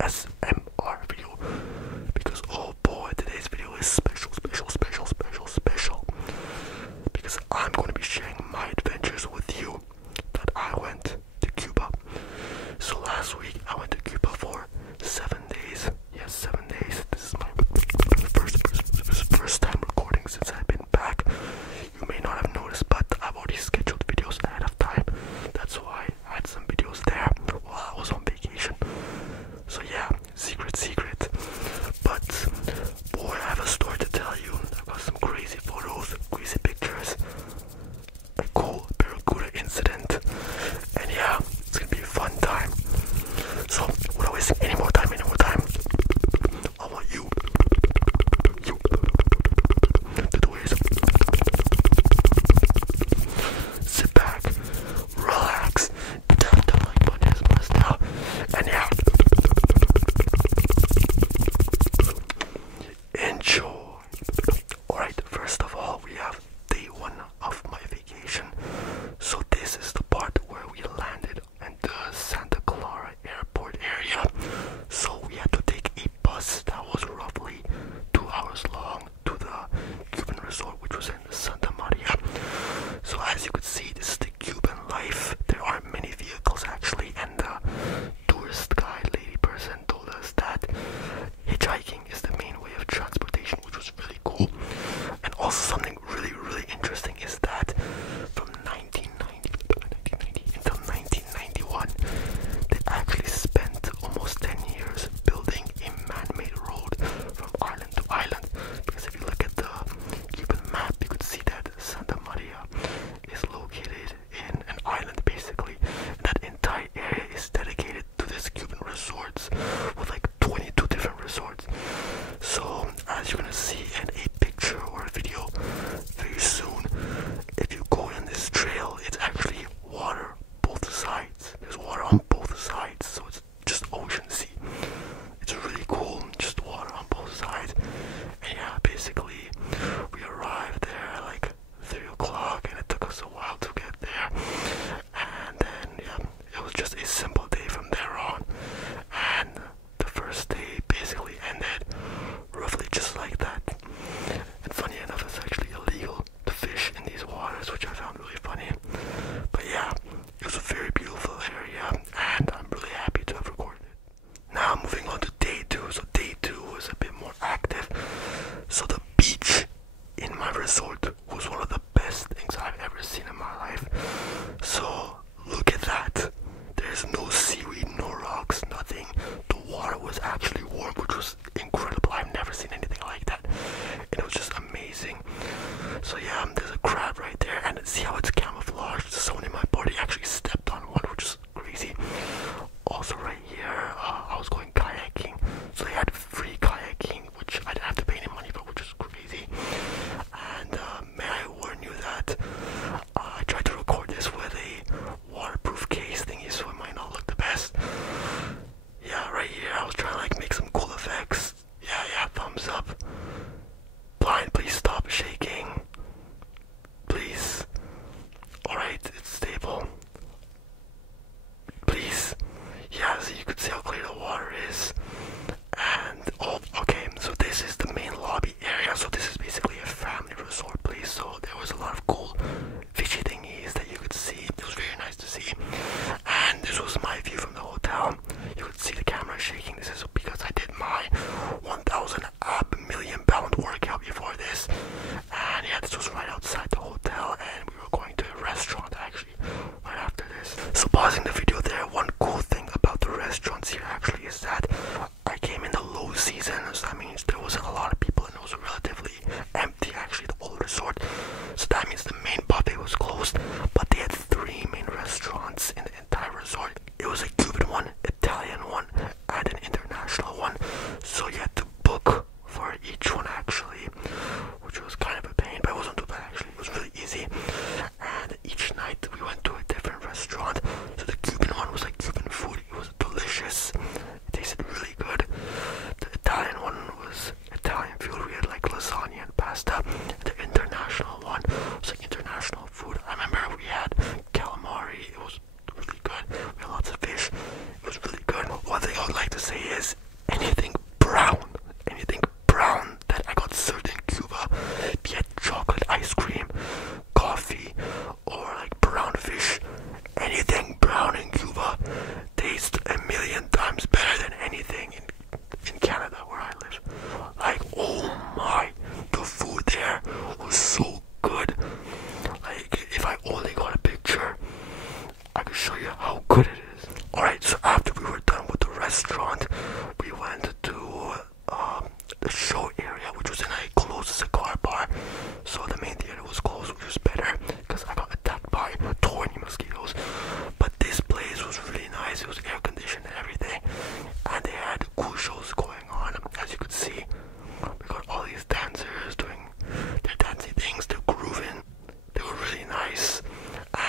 ASMR video, because oh boy, today's video is special, because I'm going to be sharing my adventures with you that I went to Cuba. So last week I went to Cuba for 7 days. Yes, 7 days. This is my first time recording since I've been back. You may not have noticed, but I've already scheduled videos ahead of time. That's why I had some videos there while I was on vacation. So yeah, secret restaurant. We went to the show area, which was in a closed cigar bar. So the main theater was closed, which was better because I got attacked by 20 mosquitoes. But this place was really nice. It was air conditioned and everything, and they had cool shows going on. As you could see, we got all these dancers doing their dancey things. They're grooving. They were really nice,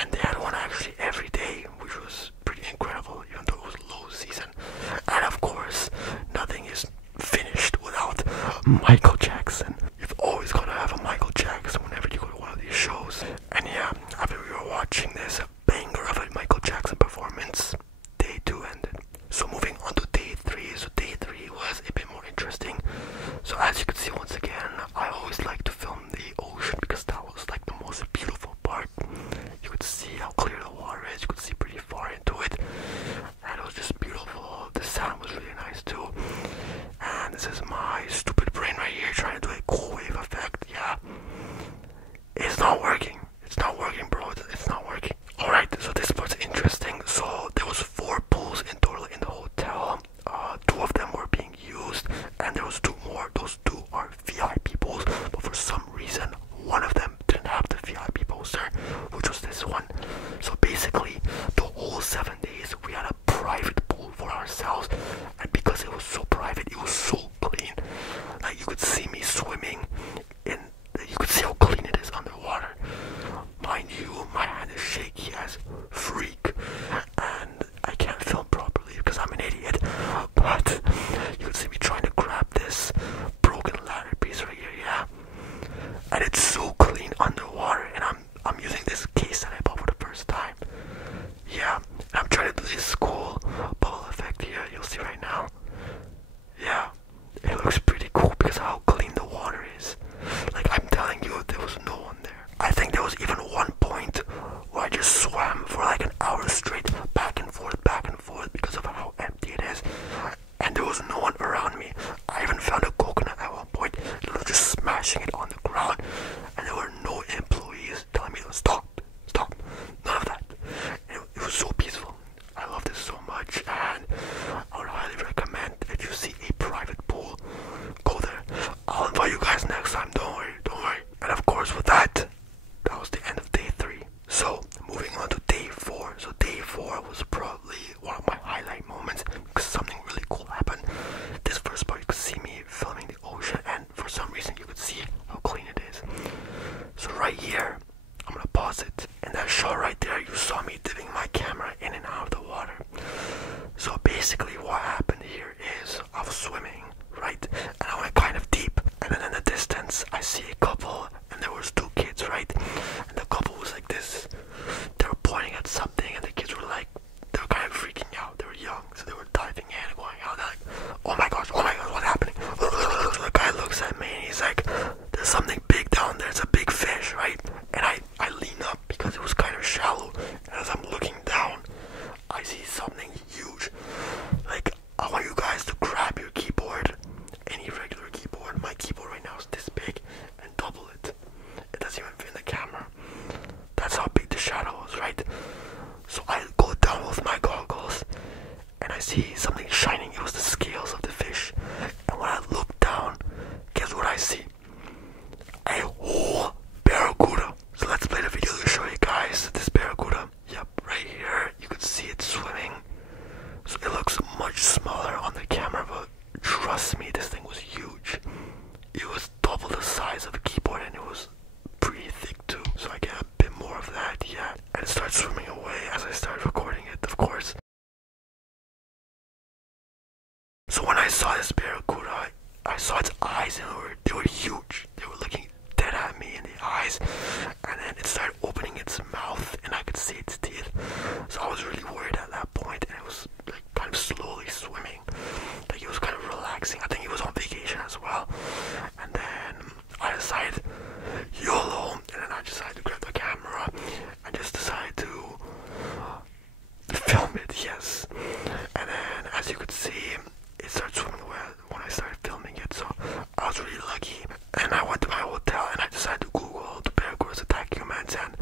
and they had one actually every day, which was pretty incredible, even though it was low season. And of course, nothing is finished without Michael Jackson. You've always got to have a Michael Jackson whenever you go to one of these shows. And yeah, after we were watching this banger of a Michael Jackson performance, day 2 ended. So moving on to day 3. So day 3 was a bit more interesting. So as you can see, once again, I always like to film the ocean because that was like the most beautiful part. You could see how clear the water is. You could see pretty far into it, and it was just beautiful. The sound was really nice too. And this is my stupid brain right here trying to do a cool wave effect. Yeah, it's not working. It's not working, bro. It's not working. Alright, so this part's interesting. So there was 4 pools in total in the hotel. 2 of them were being used, and there was 2 more. Those 2 are VIP pools, but for some reason one of them didn't have the VIP poster, which was this one. So basically the whole 7 days we had a private pool for ourselves, and because it was so private, it was so clean. Like, you could see me swimming in, you could see how clean it is underwater. Mind you, my hand is shaky as freak, and I can't film properly because I'm an idiot. But you can see me trying to grab this broken ladder piece right here, yeah. And it's so clean underwater, and I'm using this case that I bought for the first time. Yeah, and I'm trying to do this cool bubble effect here. You'll see right now. Yeah, it looks pretty cool because of how clean the water is. Like, I'm telling you, there was no one there. I think there was even one point where I just swam for like an hour straight, back and forth because of how empty it is, and there was no one around me. I even found a coconut at one point, just smashing it on the ground, and there were no employees telling me to stop. None of that. It was so peaceful. I love this so much, and I would highly recommend, if you see a private pool, go there. I'll invite you guys next time. Don't worry. And of course, with that was the end of day 3. So moving on to day 4. So day 4 was probably one of my highlight moments because something really cool happened. This first part, you could see me filming the ocean, and for some reason you could see how clean it is. So right here, I'm gonna pause it. In that shot right there, you saw me dipping my camera in and out of the water. So basically what happened here is I was swimming, right? And I went kind of deep, and then in the distance I see a couple, and there was 2 kids, right? And the couple was like this. They were pointing at something, and the kids were like, they were kind of freaking out. They were young, so they were diving in and going out. They're like, oh my gosh, what's happening? The guy looks at me and he's like, there's something big down there. It's a big fish, right? And I lean up because it was kind of shallow. And as I'm looking down, I see something huge. Like, I want you guys to grab your keyboard, any regular keyboard. My keyboard right now is this big, and double it. It doesn't even fit in the camera. That's how big the shadow was, right? So I go down with my goggles, and I see something shining. It was the scales of the fish. And when I look down, guess what I see? A whole barracuda. So let's play the video to show you guys this barracuda. Yep, right here, you can see it swimming. So it looks much smaller on the camera, but trust me, this thing was huge. It was double the size of a keyboard, and it was pretty thick too. So I get a bit more of that, yeah. And it starts swimming away as I start recording it, of course. So when I saw this barracuda, I saw its eyes, and they were huge. They were looking dead at me in the eyes, and then it started opening its mouth, and I could see its teeth. So I was really worried at that point, and it was like kind of slowly swimming. Like, it was kind of relaxing. I think it was on vacation as well. And then I decided, YOLO, and then I decided to grab the camera and just decided to film it, yes. And then, as you could see, it started swimming away when I started filming it, so I was really lucky. And I went to my hotel and I decided to Google the barracuda's attack humans, and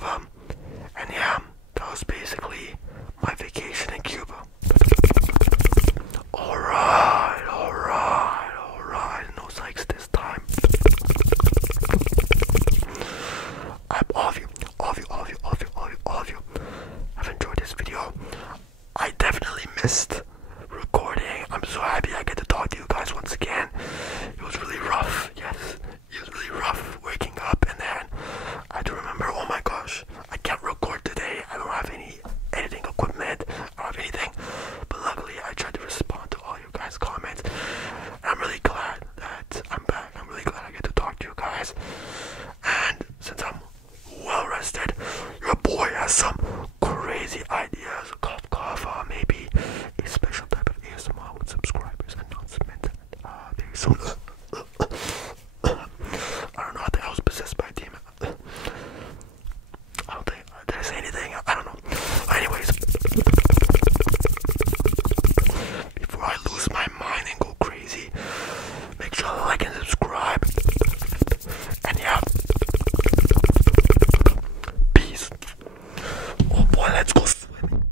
Cuba. And yeah, that was basically my vacation in Cuba. Alright, alright, alright. No psychs this time. All of you have enjoyed this video. I definitely missed recording. I'm so happy I get to talk to you guys once again. It was really rough, yes. It was really rough waking up, and then I had to remember, oh my gosh, I can't record today. I don't have any editing equipment. I don't have anything. But luckily, I tried to respond to all you guys' comments. And I'm really glad that I'm back. I'm really glad I get to talk to you guys. And since I'm well rested, your boy has some crazy ideas. Cough, cough. Maybe a special type of ASMR with subscribers announcement. Very soon. I don't know. I think I was possessed by a demon. I don't think. Did I say anything? I don't know. Anyways, before I lose my mind and go crazy, make sure to like and subscribe. And yeah, peace. Oh boy, let's go swimming.